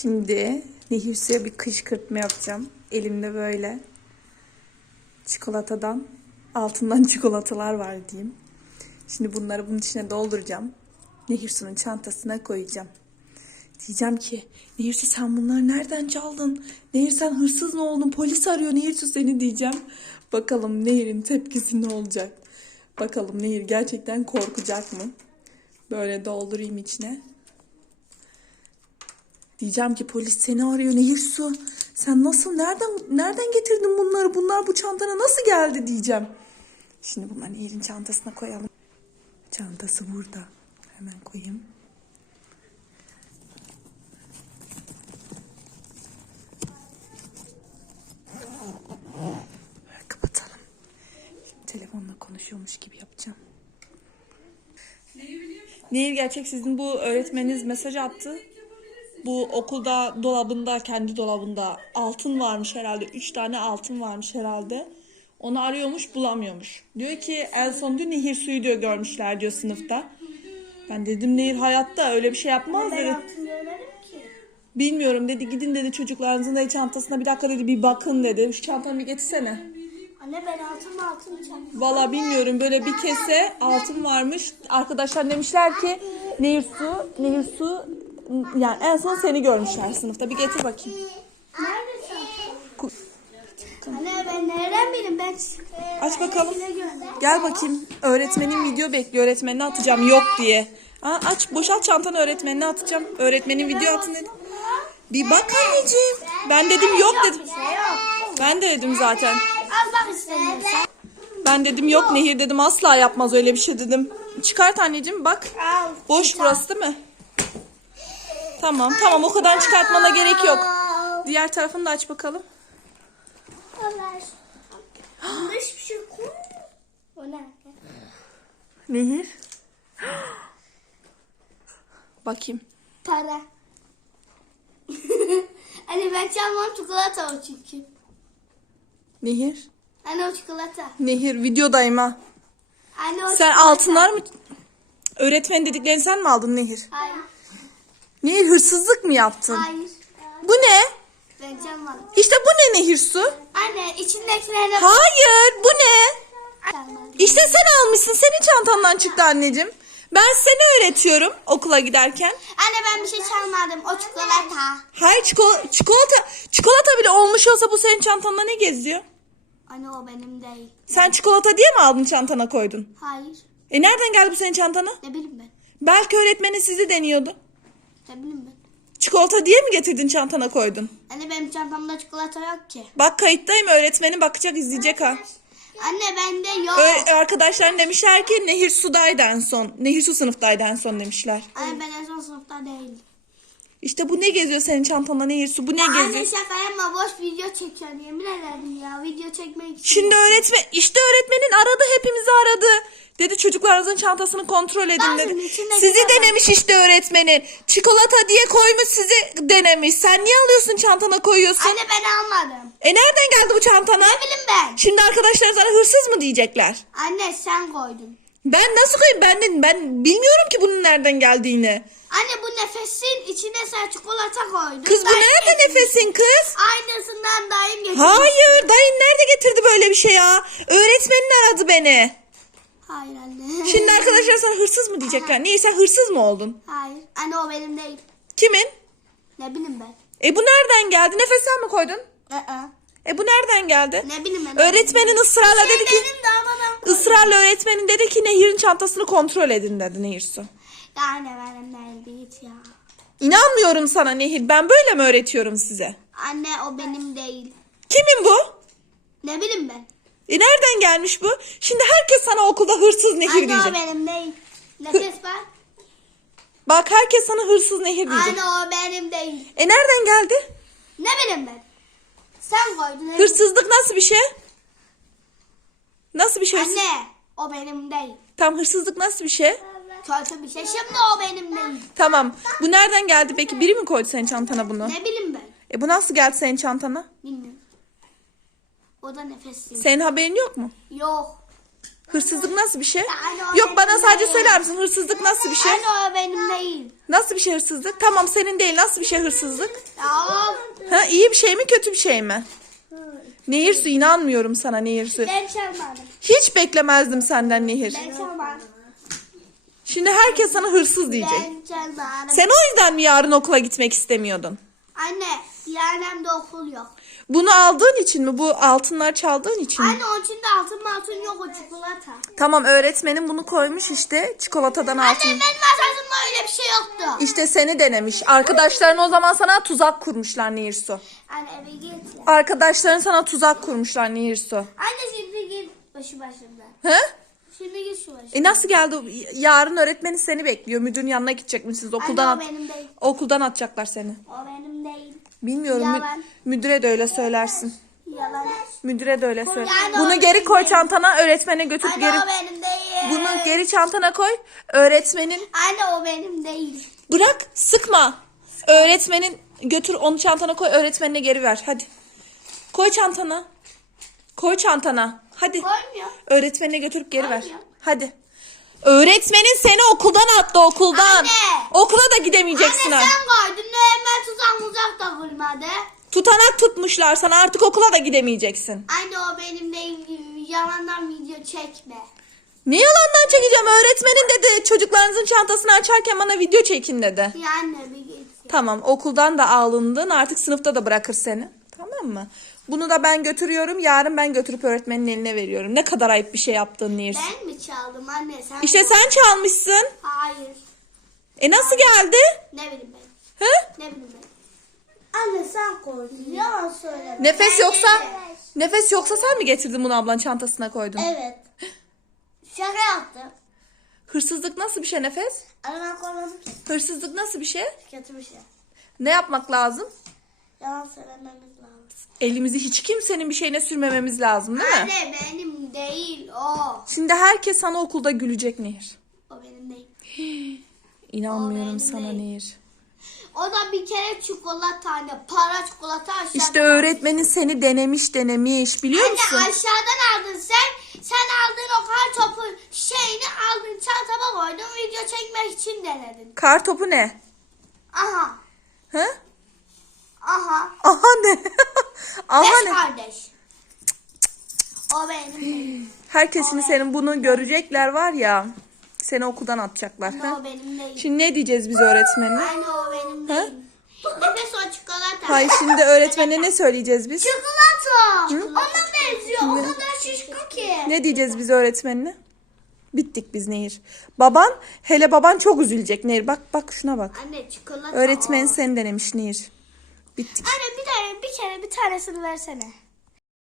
Şimdi Nehirsu'ya bir kışkırtma yapacağım. Elimde böyle çikolatadan, altından çikolatalar var diyeyim. Şimdi bunları bunun içine dolduracağım. Nehirsu'nun çantasına koyacağım. Diyeceğim ki Nehirsu sen bunları nereden çaldın? Nehir sen hırsız mı oldun? Polis arıyor Nehirsu seni diyeceğim. Bakalım Nehir'in tepkisi ne olacak? Bakalım Nehir gerçekten korkacak mı? Böyle doldurayım içine. Diyeceğim ki polis seni arıyor Nehir Su. Sen nasıl nereden nereden getirdin bunları? Bunlar bu çantana nasıl geldi diyeceğim. Şimdi bunları Nehir'in çantasına koyalım. Çantası burada. Hemen koyayım. Kapatalım. Şimdi telefonla konuşuyormuş gibi yapacağım. Nehir gerçek sizin bu öğretmeniniz mesaj attı. Bu okulda dolabında kendi dolabında altın varmış herhalde. Üç tane altın varmış herhalde. Onu arıyormuş bulamıyormuş. Diyor ki en son diyor nehir suyu diyor görmüşler diyor sınıfta. Ben dedim nehir hayatta öyle bir şey yapmaz dedi. altın görmedim ki. Bilmiyorum dedi gidin dedi çocuklarınızın da çantasına bir dakika dedi bir bakın dedi. Şu çantanı bir getirsene. Anne ben altın mı altın çantam. Valla bilmiyorum böyle bir kese altın varmış. Arkadaşlar demişler ki nehir su, nehir su yani en son seni görmüşler sınıfta. Bir getir bakayım. Nerede Anne ben nereden bileyim ben Aç bakalım. Gel bakayım. Öğretmenin video bekliyor. Öğretmenine atacağım yok diye. Aa, aç boşalt çantanı öğretmenine atacağım. Öğretmenin video atın dedim. Bir bak anneciğim. Ben dedim yok dedim. Şey. Ben de dedim zaten. Al bak istemiyorsan. Ben dedim yok Nehir dedim asla yapmaz öyle bir şey dedim. Çıkart anneciğim bak. Boş burası değil mi? Tamam tamam o kadar çıkartmana gerek yok. Diğer tarafını da aç bakalım. Şey? Nehir. Bakayım. Para. Anne ben çalmam çikolata o çünkü. Nehir. Anne o çikolata. Nehir videodayım ha. Anne o Sen çikolata. altınlar mı? Öğretmen dediklerini sen mi aldın Nehir? Hayır. Nehir hırsızlık mı yaptın? Hayır. Bu ne? Çalmadım. İşte bu ne Nehir su? Anne içindekilerine Hayır bu ne? İşte sen almışsın. Senin çantandan çıktı anneciğim. Ben seni öğretiyorum okula giderken. Anne ben bir şey çalmadım. O çikolata. Hayır çikolata, çikolata, çikolata bile olmuş olsa bu senin çantanda ne geziyor? Anne o benim değil. Sen çikolata diye mi aldın çantana koydun? Hayır. E nereden geldi bu senin çantana? Ne bileyim ben. Belki öğretmeni sizi deniyordu. Ne bileyim ben. Çikolata diye mi getirdin çantana koydun? Anne benim çantamda çikolata yok ki. Bak kayıttayım öğretmenin bakacak izleyecek ha. Anne bende yok. Ö- arkadaşlar demişler ki Nehir Su'daydı en son. Nehir Su sınıftaydı en son demişler. Anne ben en son sınıfta değildim. İşte bu ne geziyor senin çantanda Nehir Su? Bu ne Anne geziyor? şaka yapma boş video çekiyorum yemin ederim ya. Video çekmek için. Şimdi öğretmen işte öğretmenin aradı hepimizi aradı. Dedi çocuklarınızın çantasını kontrol edin dedi. Sizi denemiş işte öğretmenin. Çikolata diye koymuş sizi denemiş. Sen niye alıyorsun çantana koyuyorsun? Anne ben almadım. E nereden geldi bu çantana? Ne bileyim ben. Şimdi arkadaşlar sana hırsız mı diyecekler? Anne sen koydun. Ben nasıl koyayım? Ben ben bilmiyorum ki bunun nereden geldiğini. Anne bu nefesin içine sen çikolata koydun. Kız bu Dayım nerede getirmiş. nefesin kız? Aynısından dayım getirmiş. Hayır dayın nerede getirdi böyle bir şey ya? Öğretmenin aradı beni. Hayır anne. Şimdi arkadaşlar sana hırsız mı diyecekler? Niye sen hırsız mı oldun? Hayır. Anne o benim değil. Kimin? Ne bileyim ben. E bu nereden geldi? Nefes sen mi koydun? Aa. E bu nereden geldi? Ne bileyim ben. Öğretmenin ısrarla dedi ki Benim de ama ben ısrarla öğretmenin dedi ki Nehir'in çantasını kontrol edin dedi Nehir Su. Ya anne benim değil ya. İnanmıyorum sana Nehir. Ben böyle mi öğretiyorum size? Anne o benim değil. Kimin bu? Ne bileyim ben. E nereden gelmiş bu? Şimdi herkes sana okulda hırsız Nehir Anne o diyecek. benim değil. Nefes var. Bak herkes sana hırsız Nehir diyecek. Anne o benim değil. E nereden geldi? Ne bileyim ben. Sen koydun. ne Hırsızlık nasıl bir şey? Nasıl bir şey? Anne o benim değil. Tam hırsızlık nasıl bir şey? Kötü bir şey. Şimdi o benim değil. Tamam. Bu nereden geldi peki? Biri mi koydu senin çantana bunu? Ne bileyim ben. E bu nasıl geldi senin çantana? Bilmiyorum. O da nefessiz. Senin haberin yok mu? Yok. Hırsızlık nasıl bir şey? O Yok bana benim sadece değil. söyler misin hırsızlık nasıl bir şey? Anne o benim değil. Nasıl bir şey hırsızlık? Tamam senin değil nasıl bir şey hırsızlık? Of. Ha iyi bir şey mi kötü bir şey mi? Nehir su inanmıyorum sana Nehir su. Ben çalmadım. Hiç beklemezdim senden Nehir. Ben çalmadım. Şimdi herkes sana hırsız diyecek. Ben çalmadım. Sen o yüzden mi yarın okula gitmek istemiyordun? Anne yarın okul yok. Bunu aldığın için mi? Bu altınlar çaldığın için mi? Anne onun içinde altın altın yok o çikolata. Tamam öğretmenim bunu koymuş işte çikolatadan altın. Anne benim masajımda öyle bir şey yoktu. İşte seni denemiş. Arkadaşların o zaman sana tuzak kurmuşlar Nehirsu. Anne eve git. Arkadaşların sana tuzak kurmuşlar Nehirsu. Anne şimdi git başı başında. He? Şimdi git şu başına. E nasıl geldi? Yarın öğretmenin seni bekliyor. Müdürün yanına gidecek misiniz? Okuldan Anne o at- benim değil. okuldan atacaklar seni. O benim değil. Bilmiyorum. mü- Yalan. müdüre de öyle söylersin. Yalan. Müdüre de öyle söyle. Yani Bunu geri koy çantana öğretmene götür Anne geri. o benim değil. Bunu geri çantana koy. Öğretmenin Anne o benim değil. bırak sıkma. Öğretmenin götür onu çantana koy öğretmenine geri ver. Hadi. Koy çantana. Koy çantana. Hadi. Koymuyor. Öğretmenine götürüp geri ver. Koymuyor. Hadi. Öğretmenin seni okuldan attı okuldan. Anne. Okula da gidemeyeceksin. Anne ha. sen koydun tuzak uzak da vurmadı. Tutanak tutmuşlar sana artık okula da gidemeyeceksin. Anne o benim değil. Yalandan video çekme. Ne yalandan çekeceğim öğretmenin dedi çocuklarınızın çantasını açarken bana video çekin dedi. Ya anne bir git. Tamam okuldan da alındın artık sınıfta da bırakır seni. Tamam mı? Bunu da ben götürüyorum yarın ben götürüp öğretmenin eline veriyorum. Ne kadar ayıp bir şey yaptın Nils. Ben mi çaldım anne sen? İşte sen çalmışsın. Hayır. E nasıl geldi? Ne bileyim ben. Hı? Ne bileyim ben. Anne sen koydun. Yalan söyleme. Nefes yoksa nefes yoksa sen mi getirdin bunu ablan çantasına koydun? Evet. Şaka yaptım. Hırsızlık nasıl bir şey nefes? Ama ben koymadım ki. Hırsızlık nasıl bir şey? Kötü bir şey. Ne yapmak lazım? Yalan söylememiz lazım. Elimizi hiç kimsenin bir şeyine sürmememiz lazım değil mi? Anne benim değil o. Şimdi herkes sana okulda gülecek Nehir. O benim değil. İnanmıyorum O benim sana değil. Nehir. O da bir kere çikolata anne. Para çikolata aşağıdan. İşte öğretmenin seni denemiş denemiş biliyor Anne musun? aşağıdan aldın sen. Sen aldın o kar topu şeyini aldın çantama koydun video çekmek için denedin. Kar topu ne? Aha. Hı? Aha. Aha ne? Aha Beş ne? kardeş. O benim değil. Herkes şimdi senin bunu görecekler var ya. Seni okuldan atacaklar. Anne ha? o benim değil. Şimdi ne diyeceğiz biz öğretmenine? Anne o benim Ha? değil. Nefes o çikolata. Hayır şimdi öğretmenine ne söyleyeceğiz biz? Çikolata. Ona benziyor. O kadar şişko ki. Ne diyeceğiz biz öğretmenine? Bittik biz Nehir. Baban, hele baban çok üzülecek Nehir. Bak bak şuna bak. Anne çikolata Öğretmen o. seni denemiş Nehir. Bittik. Anne bir tane bir kere bir tanesini versene.